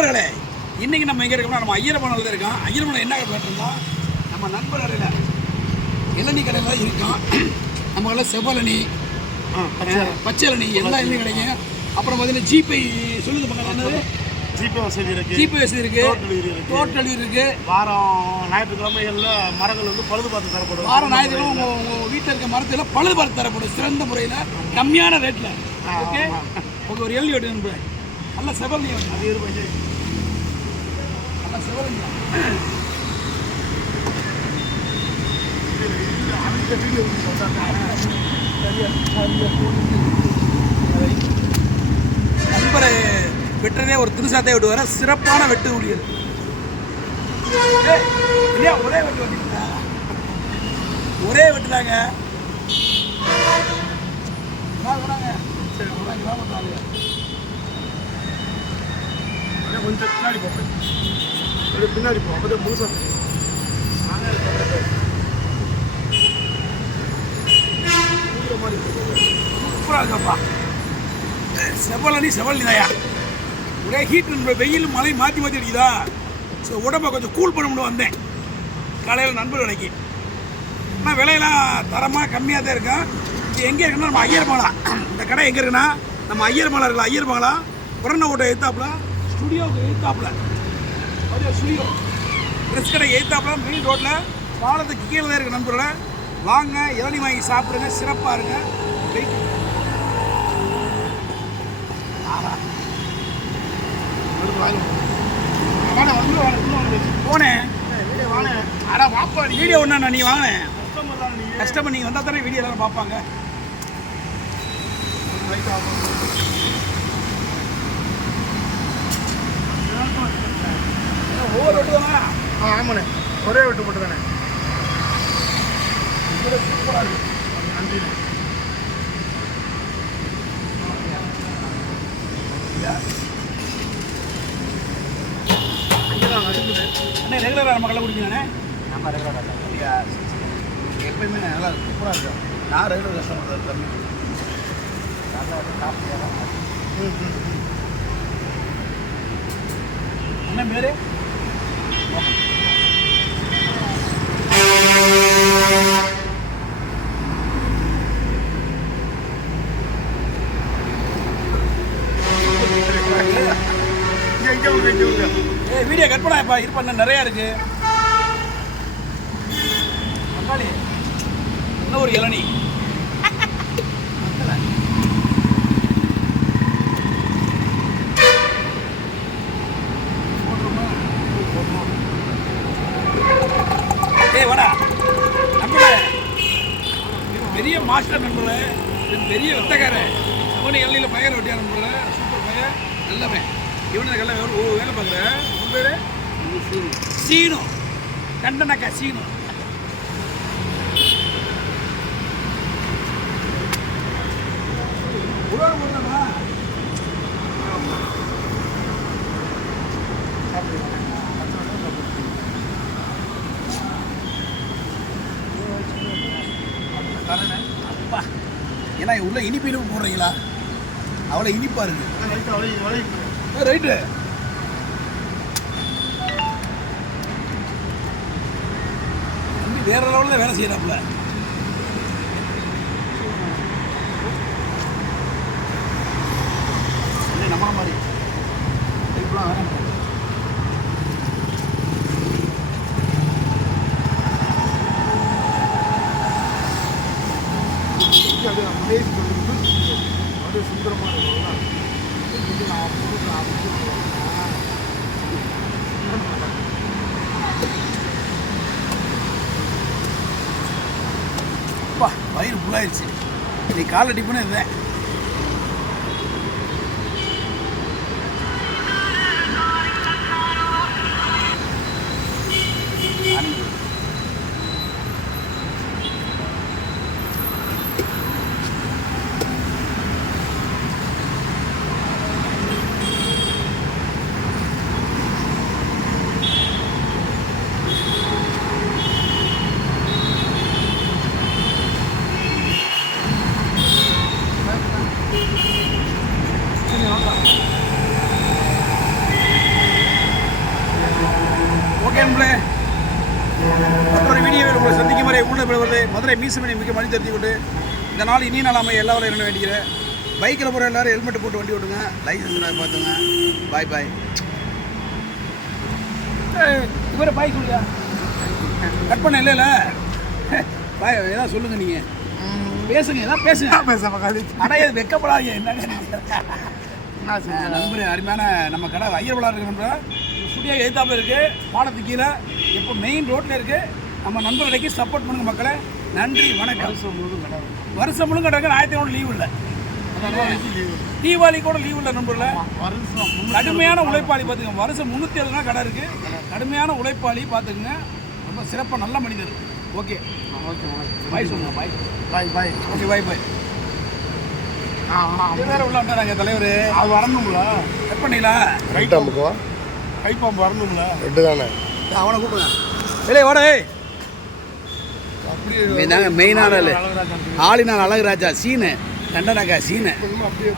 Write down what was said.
நண்பர்களே, இன்றைக்கி நம்ம எங்கே இருக்கோம்னா நம்ம ஐயரமலையில் தான் இருக்கோம். ஐயரமலை என்ன கேட்டோம்னா நம்ம நண்பர் கடையில் இளநீ கடையில் தான் இருக்கோம். நம்ம கடையில் செவ்வளனி, பச்சை இளநீ எல்லா இளநீ கிடைக்கும். அப்புறம் பார்த்தீங்கன்னா ஜிபே சொல்லுங்க பக்கம் என்னது, ஜிபே வசதி இருக்குது, ஜிபே வசதி இருக்குது, டோர் டெலிவரி இருக்குது. வாரம் ஞாயிற்றுக்கிழமைகளில் மரங்கள் வந்து பழுது பார்த்து தரப்படும். வாரம் ஞாயிற்றுக்கிழமை உங்கள் வீட்டில் இருக்க மரத்தில் பழுது பார்த்து தரப்படும் சிறந்த முறையில் கம்மியான ரேட்டில். Okay okay. ஒரு எள்ளி வெட்டு நண்பர், நல்லா செவ்வளனி அது இருப்பாங்க, நல்லா செவ்வளனி. நண்பரை வெட்டுறதே ஒரு திருசாத்தையை வெட்டு வர சிறப்பான வெட்டு ஊழியர். இல்லையா ஒரே வெட்டு வெட்டிங்களா, ஒரே வெட்டுதாங்க. கொஞ்சம் பின்னாடி போப்பேன், பின்னாடி போ, அப்போ முழுசாக சூப்பராக இருக்கப்பா. செவ்வளனி தாயா, ஒரே ஹீட். வெயில் மழை மாற்றி மாற்றி அடிக்குதா, ஸோ உடம்பை கொஞ்சம் கூல் பண்ணணும்னு வந்தேன் காலையில் நண்பர் கடைக்கு. ஆனால் விலையெல்லாம் தரமாக கம்மியாக தான் இருக்கும். இது எங்கே இருக்குன்னா நம்ம ஐயர்மலை. இந்த கடை எங்கே இருக்குன்னா நம்ம ஐயர்மலை இருக்குல்ல, ஐயர்மலை புறண்ண ஓட்டை எழுத்தாப்புல, ஸ்டுடியோவுக்கு எழுத்தாப்புல, ஸ்டுடியோ ட்ரெஸ் கடை எழுத்தாப்புல, மெயின் ரோட்டில் பாலத்துக்கு கீழே தான் இருக்குது. நண்பர்கள வாங்க, இளநீ வாங்கி சாப்பிடுங்க, சிறப்பாக இருங்க. போனேன் வீடியோ ஒன்றா நீ வாங்கினேன் கஸ்டமர், நீங்கள் வந்தால் தானே வீடியோ எல்லாரும் பார்ப்பாங்க. ஒவ்வொரு வெட்டு தானே? ஆமாண்ணே, ஒரே வெட்டு மட்டும் தானே. சூப்பராக இருக்கு, நன்றி. அண்ணே ரெகுலராக நம்ம கடை குடிக்கணே. நம்ம ரெகுலராக எப்பயுமே நல்லா இருக்கும், சூப்பராக இருக்கும். நான் ரெகுலர் கஸ்டமர் தான் தம்பி. அண்ணன் பேர் வீடியோ கட் பண்ணாப்பா இருப்பா, நிறையா இருக்கு. தக்காளி இன்னும் ஒரு இளநீ. வாடா நண்பர்களே, பெரிய மாஸ்டர் நண்பர்களே, பெரிய வித்தக்காரன். அவனு இளநியில் பயிர் வெட்டியா நண்பர்களே, சூப்பர் பையன், நல்லவன். இவனுக்கு எல்லாம் வேலை பார்க்குறேன். உன் பேர் சீனு, கண்டனக்கா சீனு. அப்பா ஏன்னா உள்ள இனிப்பு போடுறீங்களா, அவ்வளோ இனிப்பா இருக்கு. ரைட்டு, வேற லெவலில் வேலை செய்யறாப்புல. நம்மள மாதிரி இப்பெல்லாம் வேற அது சுந்தரமாக இருக்கும். வயிறு ஃபுல்லாகிடுச்சு. இன்னைக்கு காலை டிஃபனு இதுதான். நண்பர்களை உள்ள மதுரை மீசமணி மிக மணி தெரிஞ்சு கொண்டு இந்த நாள் இனி நாளாம எல்லாரும் என்ன வேண்டிக்கிறேன். பைக்கில் போகிற எல்லாரும் ஹெல்மெட் போட்டு வண்டி ஓட்டுங்க, லைசன்ஸ் பார்த்துங்க. பாய் பாய். இவரை பாய் சொல்லுங்க. கட் பண்ண இல்லை பாய். ஏதாவது சொல்லுங்க, நீங்கள் பேசுங்க, ஏதாவது பேசுங்க. ஆனால் இது வெக்கப்படாதீங்க. என்ன நண்பர் அருமையான நம்ம கடை ஐயர் விழா இருக்கிற ஸ்டுடியோ எழுத்தாப்பில் இருக்குது, பாலத்துக்கு கீழே இப்போ மெயின் ரோட்டில் இருக்குது. நம்ம நண்பர்களுக்கு சப்போர்ட் பண்ணுங்க மக்களே. நன்றி, வணக்கம். வருஷம் முழுக்க கிடக்கு. ஞாயிற்றுக்கிழமை லீவ் இல்லை, தீபாவளி கூட லீவ் இல்லை நண்பர்கள. கடுமையான உழைப்பாளி பார்த்துக்கங்க. வருஷம் 360 நாள் கடை இருக்குது. கடுமையான உழைப்பாளி பார்த்துக்குங்க. ரொம்ப சிறப்பாக நல்ல மனிதர். ஓகே பாய் சொல்லுங்கள். பாய் பாய் பாய். ஓகே பாய் பாய். வேறு உள்ள வந்தாங்க தலைவர். அது வரணுங்களா? கட் பண்ணீங்களா? கைப்பாம்பு வரணுங்களா? ரெண்டு தானே. அவனை கூப்பிடுங்க. இல்லை ஓட. தாங்க மெயினான ஆளினால் அழகுராஜா சீனு தண்டனக்கா சீனு. அப்படியே